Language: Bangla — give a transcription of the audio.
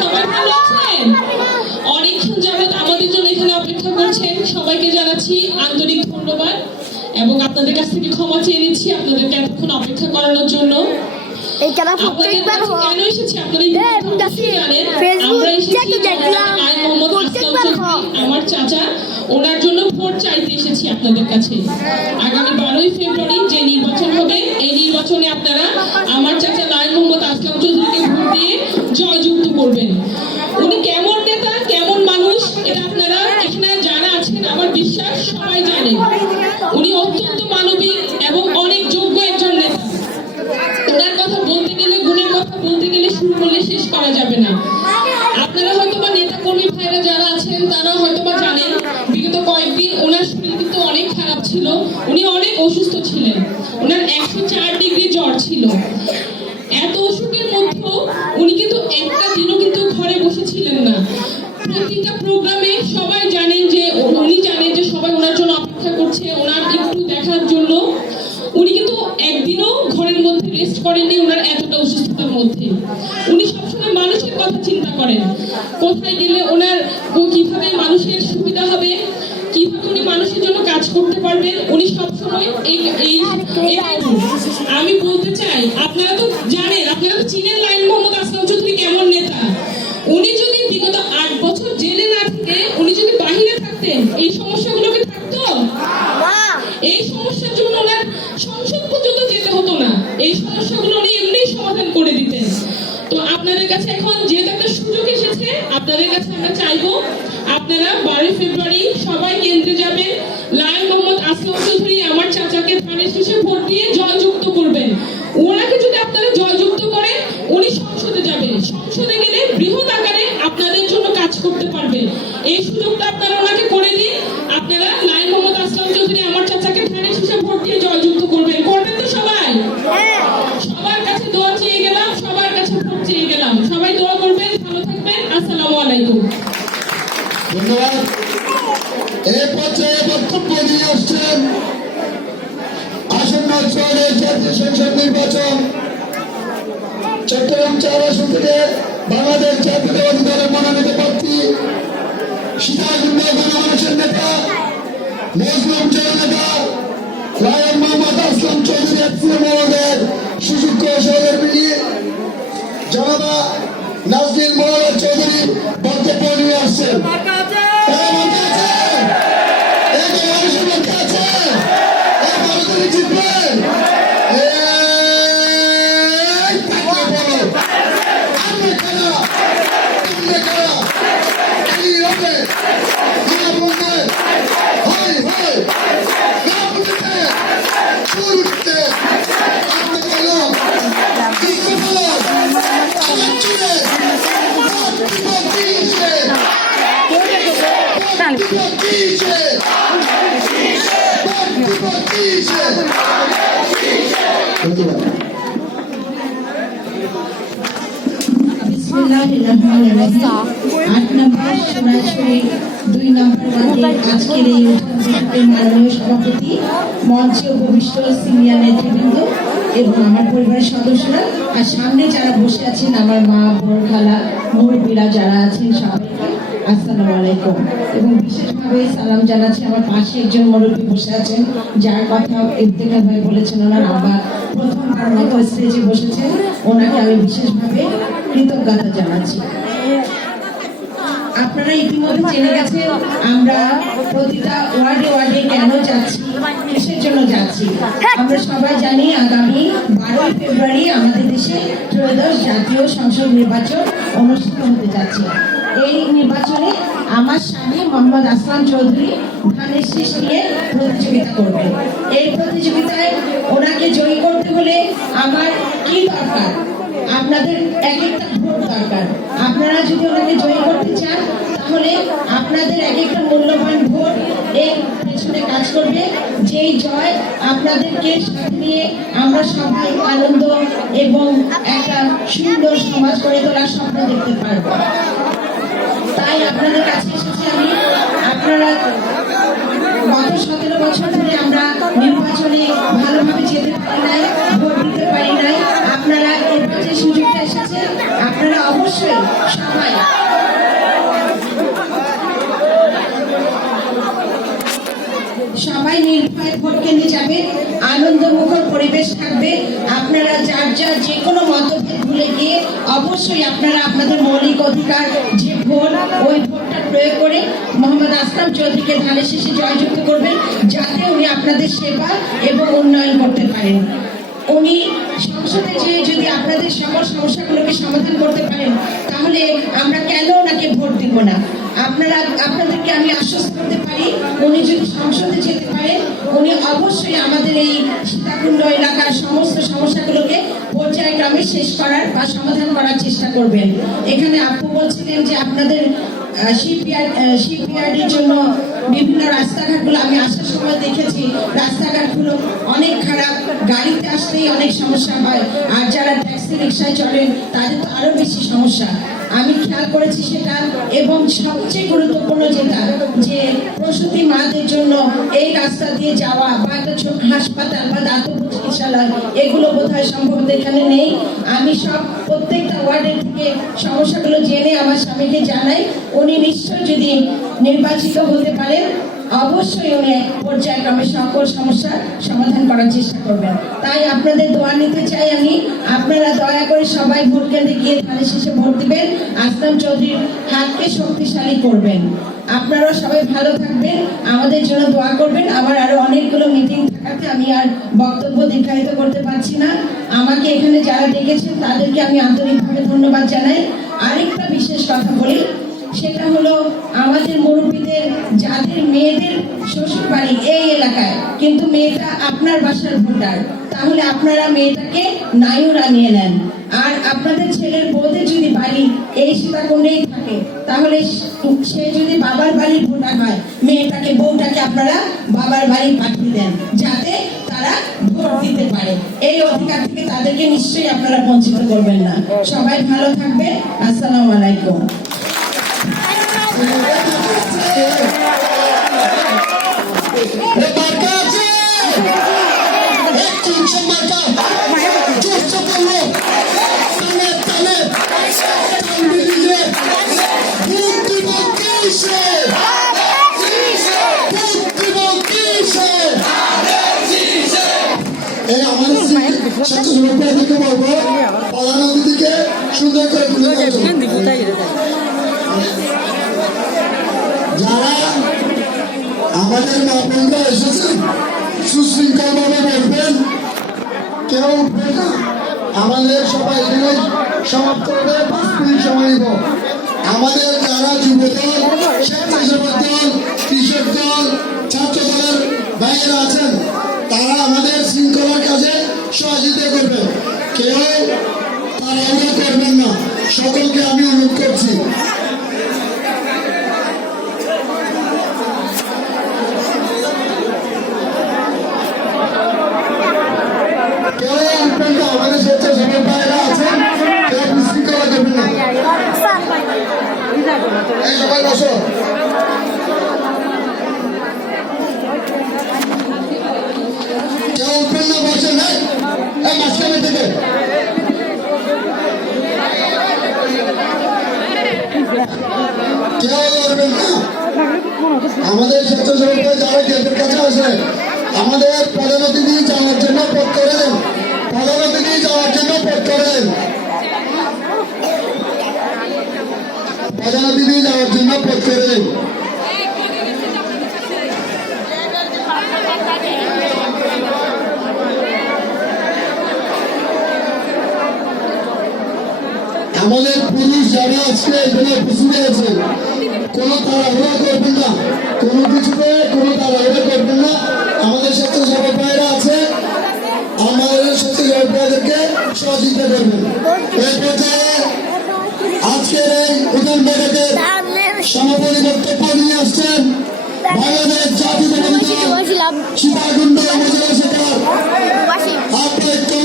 সবাই ভালো আছেন? অনেকক্ষণ যাবত আমাদের জন্য এখানে অপেক্ষা করছেন, সবাইকে জানাচ্ছি আন্তরিক ধন্যবাদ এবং আপনাদের কাছ থেকে ক্ষমা চেয়ে নিচ্ছি আপনাদেরকে এতক্ষণ অপেক্ষা করানোর জন্য। কেন এসেছি আপনারা জানেন, আমরা এসেছি আমার চাচা ওনার জন্য ভোট চাইতে এসেছি আপনাদের কাছে। আগামী 12ই ফেব্রুয়ারি যে নির্বাচন হবে, এই নির্বাচনে আপনারা আমার চাচা লায়ন মোহাম্মদ আসলাম চৌধুরীকে ভোট দিয়ে জয়যুক্ত করবেন। উনি কেমন নেতা, কেমন মানুষ, এটা আপনারা এখানে যারা আছেন আমার বিশ্বাস সবাই জানেন। উনি অত্যন্ত মানবিক এবং অনেক যোগ্য একজন নেতা। ওনার কথা বলতে গেলে, গুণের কথা বলতে গেলে শুরু করলে শেষ করা যাবে না। আপনারা হয়তো বা নেতা কর্মী ভাইরা যারা আছেন তারা হয়তো বা জানেন, বিগত কয়েকদিন ওনার শরীর কিন্তু অনেক খারাপ ছিল, উনি অনেক অসুস্থ ছিলেন, ওনার 104 ডিগ্রি জ্বর ছিল। এত অসুখের মধ্যেও উনি কিন্তু একটা দিনও কিন্তু ঘরে বসেছিলেন না। প্রতিটা প্রোগ্রামে সবাই জানেন যে উনি জানেন যে সবাই ওনার জন্য অপেক্ষা করছে, ওনার একটু দেখার জন্য। উনি কিন্তু একদিনও ঘরের মধ্যে রেস্ট করেননি ওনার এতটা অসুস্থতার মধ্যে। উনি সবসময় মানুষের কথা চিন্তা করেন, কোথায় গেলে ওনার কিভাবে মানুষের সুবিধা হবে, কিভাবে উনি মানুষের জন্য কাজ করতে পারবেন, উনি সবসময় আমি বলতে চাই, আপনারা তো জানেন, আপনারা তো চিনেন লায়ন মোহাম্মদ আসলাম চৌধুরী কেমন নেতা। উনি যদি বিগত 8 বছর জেলে না থেকে উনি যদি বাহিরে থাকতেন, এই সমস্যাগুলো কি থাকতো? এই সমস্যার জন্য ওনার সংসদ পর্যন্ত যেতে হতো না, এই সমস্যাগুলো উনি এমনিই সমাধান করে দিতেন। তো আপনাদের কাছে এখন যেহেতু একটা সুযোগ এসেছে, আপনাদের কাছে আমরা চাইবো আপনারা 12 ফেব্রুয়ারি সবাই কেন্দ্রে যাবেন, লায়ন মোহাম্মদ আসলাম চৌধুরী আমার চাচাকে ধানের শীষে ভোট দিয়ে জয়যুক্ত করবেন। ওনাকে যদি আপনারা জয়যুক্ত করেন, উনি সংসদে যাবেন, সংসদে গেলে বৃহৎ আকারে আপনাদের জন্য কাজ করতে পারবে। এই সুযোগটা আপনারা ওনাকে করে দিন। আপনারা লায়ন মোহাম্মদ আসলাম চৌধুরী আমার চাচাকে ধানের শীষে ভোট দিয়ে জয়যুক্ত করবেন। করবেন তো সবাই? সবার কাছে দোয়া চেয়ে গেলাম, সবার কাছে ভোট চেয়ে গেলাম। সবাই দোয়া করবেন, ভালো থাকবেন। আসসালামু আলাইকুম। ধন্যবাদ। এই পর্যায়ে বক্তব্য নিয়ে আসছেন আসন্ন চুয়াডাঙ্গা জাতীয় সংসদ নির্বাচন চট্টগ্রাম 4 আসন থেকে বাংলাদেশ জাতীয়তাবাদী দলের মনোনীত প্রার্থী সিরাজুল্লাহ গণমানুষের নেতা, মজলুম জননেতা লায়ন মোহাম্মদ আসলাম চৌধুরী এফসিএ মহোদয়ের সুযোগ্য সহকর্মী জনাবা নাজনীন মোহাম্মদ চৌধুরী বক্তব্য নিয়ে আসছেন। আজকের এই মাননীয় সভাপতি, মঞ্চে উপবিষ্ট সিনিয়র নেতৃবৃন্দ এবং আমার পরিবারের সদস্যরা, আর সামনে যারা বসে আছেন আমার মা, বোন, খালা, মুরব্বীরা যারা আছেন সবাইকে আসসালামু আলাইকুম। এবং বিশেষভাবে সালাম জানাচ্ছি আমার পাশে একজন মুরব্বী বসে আছেন, যার কথা ইফতেখার ভাই বলেছেন, ওনার আবার প্রথমবার মতো স্টেজে বসেছেন, ওনাকে আমি বিশেষভাবে কৃতজ্ঞতা জানাচ্ছি। আপনারা ইতিমধ্যে জেনে গেছেন আমরা প্রতিটা ওয়ার্ডে ওয়ার্ডে কেন যাচ্ছি, কিসের জন্য যাচ্ছি। আমরা সবাই জানি আগামী 12 ফেব্রুয়ারি আমাদের দেশে ত্রয়োদশ জাতীয় সংসদ নির্বাচন অনুষ্ঠিত হতে যাচ্ছে। এই নির্বাচনে আমার স্বামী মোহাম্মদ আসলাম চৌধুরী ধানের শীষ নিয়ে প্রতিযোগিতা করবেন। এই প্রতিযোগিতায় ওনাকে জয়ী করতে হলে আমার কি দরকার? আপনাদের এক একটা ভোট দরকার। আপনারা যদি ওনাকে জয়ী করতে চান, তাহলে আপনাদের এক একটা মূল্যবান ভোট এই পেছনে কাজ করবে। যেই জয় আপনাদেরকে সাথে নিয়ে আমরা সবাই আনন্দ এবং একটা সুন্দর সমাজ গড়ে তোলার স্বপ্ন দেখতে পারবো। তাই আপনাদের কাছে এসেছি আমি। আপনারা গত 17 বছর ধরে আমরা নির্বাচনে ভালোভাবে যেতে পারি নাই, ভোট দিতে পারি নাই। আপনারা এবার যে সুযোগটা এসেছে, আপনারা অবশ্যই অবশ্যই সবাই নির্ভয়ে ভোট কেন্দ্রে যাবে, আনন্দমুখর পরিবেশ থাকবে। আপনারা যার যার যে কোনো মতভেদ ভুলে গিয়ে অবশ্যই আপনারা আপনাদের মৌলিক অধিকার যে ভোট, ওই ভোটটা প্রয়োগ করে মোহাম্মদ আসলাম চৌধুরীকে ধানের শীষে জয়যুক্ত করবেন, যাতে উনি আপনাদের সেবা এবং উন্নয়ন করতে পারেন। উনি সংসদে যেয়ে যদি আপনাদের সকল সমস্যাগুলোকে সমাধান করতে পারেন, তাহলে আমরা কেন ওনাকে ভোট দিব না? আপনাদেরকে আমি আশ্বস্ত করতে পারি, উনি যদি সংসদে যেতে পারেন, উনি অবশ্যই আমাদের এই সীতাকুণ্ড এলাকার সমস্ত সমস্যাগুলোকে পর্যায়ক্রমে শেষ করার বা সমাধান করার চেষ্টা করবেন। এখানে আপু বলছিলেন যে আপনাদের শিপইয়ার্ডের জন্য বিভিন্ন রাস্তাঘাটগুলো আমি আসার সময় দেখেছি, রাস্তাঘাটগুলো অনেক খারাপ, গাড়িতে আসতেই অনেক সমস্যা হয়, আর যারা ট্যাক্সি রিক্সায় চলেন তাদের তো আরো বেশি সমস্যা। আমি খেয়াল করেছি সেটা। এবং সবচেয়ে গুরুত্বপূর্ণ যেটা, যে প্রসূতি মাদের জন্য এই রাস্তা দিয়ে যাওয়া বা একটা ছোট হাসপাতাল বা দাতব্য চিকিৎসালয়, এগুলো বোধহয় সম্ভবত এখানে নেই। আমি প্রত্যেকটা ওয়ার্ডের থেকে সমস্যাগুলো জেনে আমার স্বামীকে জানাই। উনি নিশ্চয় যদি নির্বাচিত হতে পারেন, অবশ্যই উনি পর্যায়ক্রমে সকল সমস্যার সমাধান করার চেষ্টা করবেন। তাই আপনাদের দোয়া নিতে চাই আমি, আপনারা দয়া করে সবাই ভোট কেন্দ্রে গিয়ে ধানের শীষে ভোট দিবেন, আসলাম চৌধুরীর হাতকে শক্তিশালী করবেন। আপনারা সবাই ভালো থাকবেন, আমাদের জন্য দোয়া করবেন। আমার আরো অনেকগুলো মিটিং থাকাতে আমি আর বক্তব্য দীর্ঘায়িত করতে পারছি না। আমাকে এখানে যারা ডেকেছেন তাদেরকে আমি আন্তরিকভাবে ধন্যবাদ জানাই। আরেকটা বিশেষ কথা বলি, সেটা হলো আমাদের মুরব্বীদের যাদের মেয়েদের শ্বশুর বাড়ি এই এলাকায়, কিন্তু মেয়েটা আপনার বাসার ভোটার, তাহলে আপনারা মেয়েটাকে নায়ুরা নিয়ে নেন। আর আপনাদের ছেলের বউদের যদি বাড়ি এই সীতাকুণ্ডেই থাকে, তাহলে সে যদি বাবার বাড়ির ভোটার হয়, মেয়েটাকে বউটাকে আপনারা বাবার বাড়ি পাঠিয়ে দেন, যাতে তারা ভোট দিতে পারে। এই অধিকার থেকে তাদেরকে নিশ্চয়ই আপনারা বঞ্চিত করবেন না। সবাই ভালো থাকবেন। আসসালামু আলাইকুম। সুন্দর করে যারা আমাদের মা বোনরা এসেছেন, সুশৃঙ্খল ভাবে বলবেন, কেউ উঠবে না। আমাদের সবাই এখানে সমাপ্ত হবে, 5 মিনিট সময় নিব। আমাদের যারা যুবদল, স্বেচ্ছাসেবক দল, কৃষক দল, ছাত্র দলের ভাইয়েরা আছেন, তারা আমাদের শৃঙ্খলার কাজে সহযোগিতা করবে। কেউ তাড়াহুড়ো করবেন না, সকলকে আমি অনুরোধ করছি। আমাদের স্বেচ্ছাসেবক ভাইয়েরা আছেন, কেউ বিশৃঙ্খলা করবেন না। এই সবাই বসো। কেউ উঠবেন না, বসেন। এই মাঝখানে থেকে কেউ লড়বেন না। আমাদের স্বেচ্ছাসেবক ভাই যারা গেটের কাছে আসে, আমাদের প্রধান অতিথি যাওয়ার জন্য পথ করে দেন, প্রধান অতিথি যাওয়ার জন্য পথ করে দেন, প্রধান অতিথি যাওয়ার জন্য পথ করে দেন। আমাদের পুলিশ যারা আজকে এখানে উপস্থিত আছে, কোনো তাড়াহুড়া করবেন না, কোনো কিছুতে কোনো তাড়াহুড়া করবেন না। আমাদের স্বেচ্ছাসেবক ভাইয়েরা আছে, আমাদের স্বেচ্ছাসেবক ভাইদেরকে সহযোগিতা করবেন। এই পর্যায়ে আজকের এই উঠান বৈঠকের সমাপনী বক্তব্য নিয়ে আসছেন বাংলাদেশ জাতীয়তাবাদী দল সীতাকুণ্ড উপজেলা শাখার